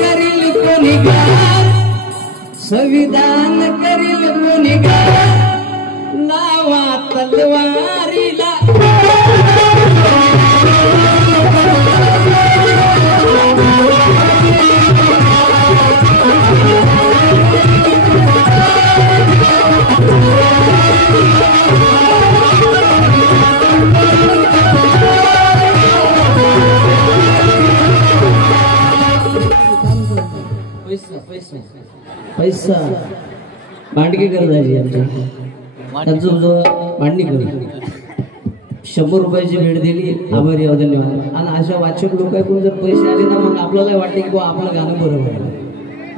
करील गुन्हेगार संविधान करील गुन्हेगार लावा तलवारीला पैसा मांडकी करतायची आमच्या मांडणी करू 100 रुपयाची भेट दिली आभारी आहोत धन्यवाद. आणि अशा वाचक लोकांकडून जर पैसे आले ना मग आपल्याला वाटते की आपलं गाणं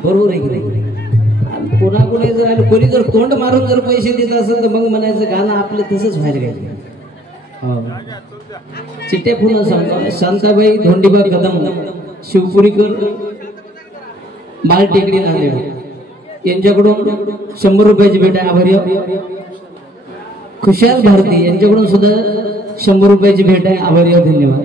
बरोबर आहे की नाही. कोणाकोणी जर आलं कोणी जर तोंड मारून जर पैसे देत असेल तर मग म्हणायचं गाणं आपलं तसंच व्हायला पाहिजे. चिट्टे फुलं सांगतो शांताबाई धोंडीबा कदम शिवपुरीकर माल टेकडी नांदेड यांच्याकडून 100 रुपयाची भेट आहे आभारी. खुशाल भारती यांच्याकडून सुद्धा 100 रुपयाची भेट आहे आभारी धन्यवाद.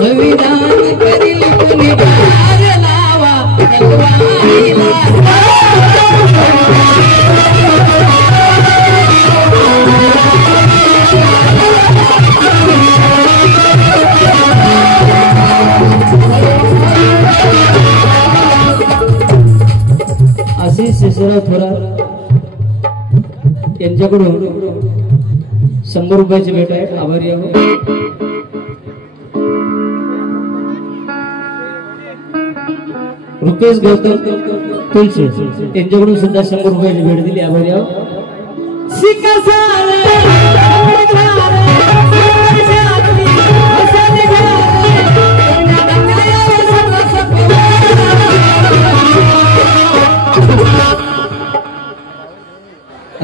संविधान करील गुन्हेगार लावा तलवारीला आशिष शेषराव थोरात यांच्याकडून 100 रुपयाची भेट आहे आभारी आहोत. रुपेश गौतम तुलसी यांच्याकडून सुद्धा 100 रुपयाची भेट दिली आभारी आहोत.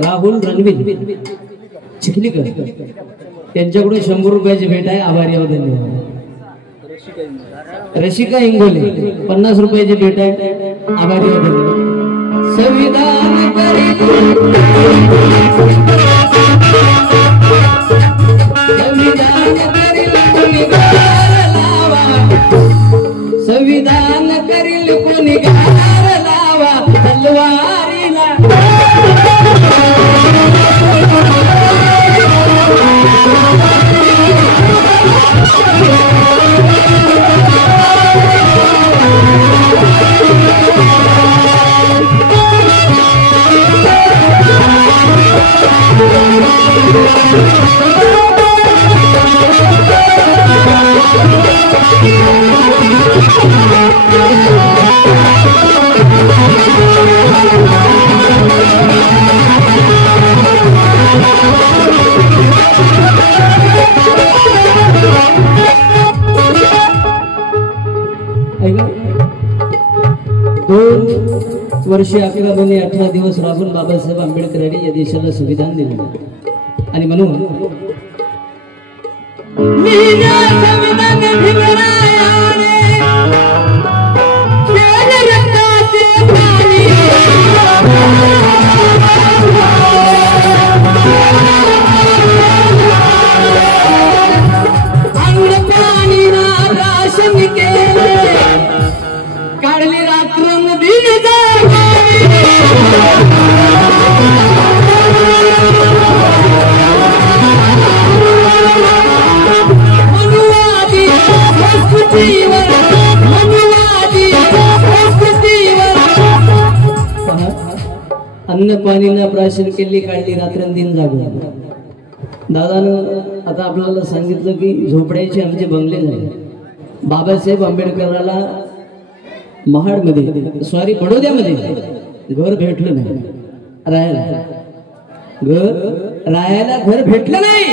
राहुल रणवीर चिखलीकर यांच्याकडून 100 रुपयाची भेट आहे आभारी आहोत धन्यवाद. रशिका इंगोले 50 रुपयाची भेट आहे आभारी आहोत धन्यवाद. संविधान करील गुन्हेगार लावा संविधान करील गुन्हेगार लावा तलवारीला वर्षे 11 महिने 18 दिवस राबून बाबासाहेब आंबेडकर यांनी या देशाला संविधान दिले आणि म्हणून काढली रात्र अन्न पाणीला प्राशन केली काढली रात्रंदिन जागून. दादानं आता आपल्याला सांगितलं की झोपड्याचे आमचे बंगले झाले. बाबासाहेब आंबेडकराला महाडमध्ये सॉरी बडोद्यामध्ये घर भेटलं नाही. राहायला घर भेटलं नाही.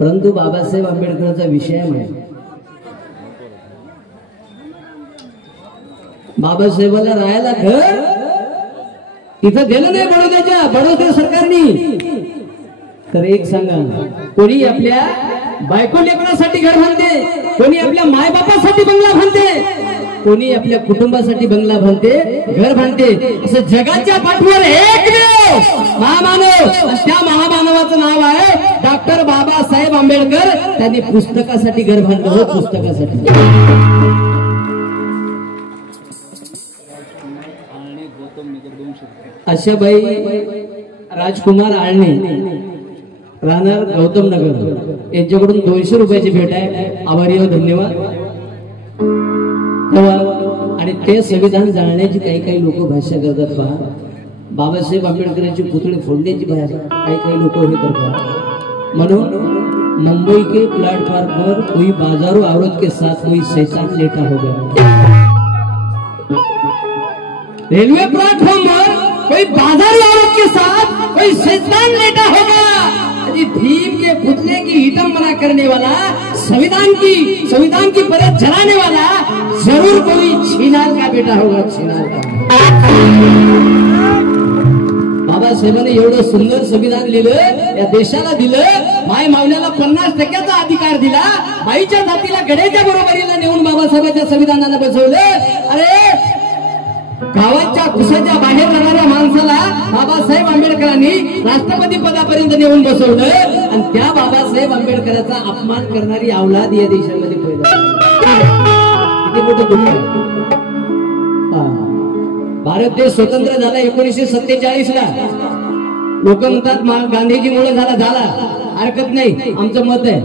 परंतु बाबासाहेब आंबेडकरांचा विषय माहिती. बाबासाहेबाला राहायला घर इथं दिलं नाही बडोद्याच्या बडोद्या सरकारने. तर एक सांगा कोणी आपल्या बायको लेकरासाठी घर बांधते, कोणी आपल्या मायबापासाठी बंगला बांधते, कोणी आपल्या कुटुंबासाठी बंगला बांधते, घर बांधते. असं जगाच्या पाठीवर एकमेव महामानव, त्या महामानवाचं नाव आहे डॉक्टर बाबासाहेब आंबेडकर. त्यांनी पुस्तकासाठी घर बांधलं हो, पुस्तकासाठी. आशाबाई राजकुमार आळणे, राहणार गौतम नगर, यांच्याकडून 200 रुपयाची भेट आहे. आभारी हो, धन्यवाद. आणि ते संविधान जाळण्याची काही लोक भाष्य करतात पहा. बाबासाहेब आंबेडकरांचे पुतळे फोडण्याची भाषा काही लोक हे करतात. म्हणून मुंबई के प्लेटफॉर्म पर कोई बाजारो औरत के साथ कोई शैतान लेटा हो गया. रेलवे प्लेटफॉर्म पर कोई बाजारी औरत के साथ कोई शैतान लेटा हो गया. भीम के पुतले की विडंबना करने वाला, संविधान की परत जलाने वाला जरूर कोई छिनार का बेटा होगा, छिनार का. बाबासाहेबांनी एवढं सुंदर संविधान लिहिलं, या देशाला दिलं. माय मावल्याला 50% अधिकार दिला. बाईच्या जातीला गड्याच्या बरोबरीला नेऊन बाबासाहेबांच्या संविधानाला बसवलं. अरे गावाच्या कुशाच्या बाहेर राहणाऱ्या माणसाला बाबासाहेब आंबेडकरांनी राष्ट्रपती पदापर्यंत नेऊन बसवलं. आणि त्या बाबासाहेब आंबेडकरांचा अपमान करणारी अवलाद या देशामध्ये पैदा किती मोठं दुःख आहे. भारत देश स्वतंत्र झाला 1947 ला. लोक म्हणतात गांधीजीमुळे झाला, हरकत नाही, आमचं मत आहे,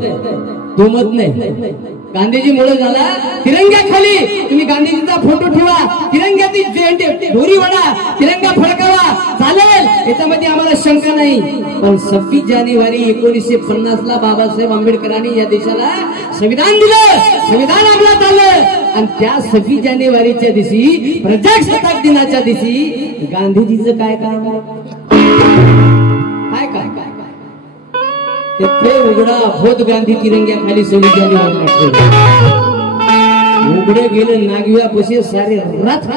तो मत नाही. गांधीजीमुळे झाला. तिरंग्याखाली तुम्ही गांधीजीचा फोटो ठेवा, तिरंग्याची दोरी वडा, तिरंगा फडकावा, चालेल, याच्यामध्ये आम्हाला शंका नाही. पण 26 जानेवारी 1950 ला बाबासाहेब आंबेडकरांनी या देशाला संविधान दिलं, संविधान अंमलात आलं. आणि त्या 26 जानेवारीच्या दिवशी, प्रजासत्ताक दिनाच्या दिवशी गांधीजीचं काय काम, काय ते उघडा भोत गांधी तिरंग्याखाली 26 जानेवारी उघडे गेले नागव्या पशी सारे रथ.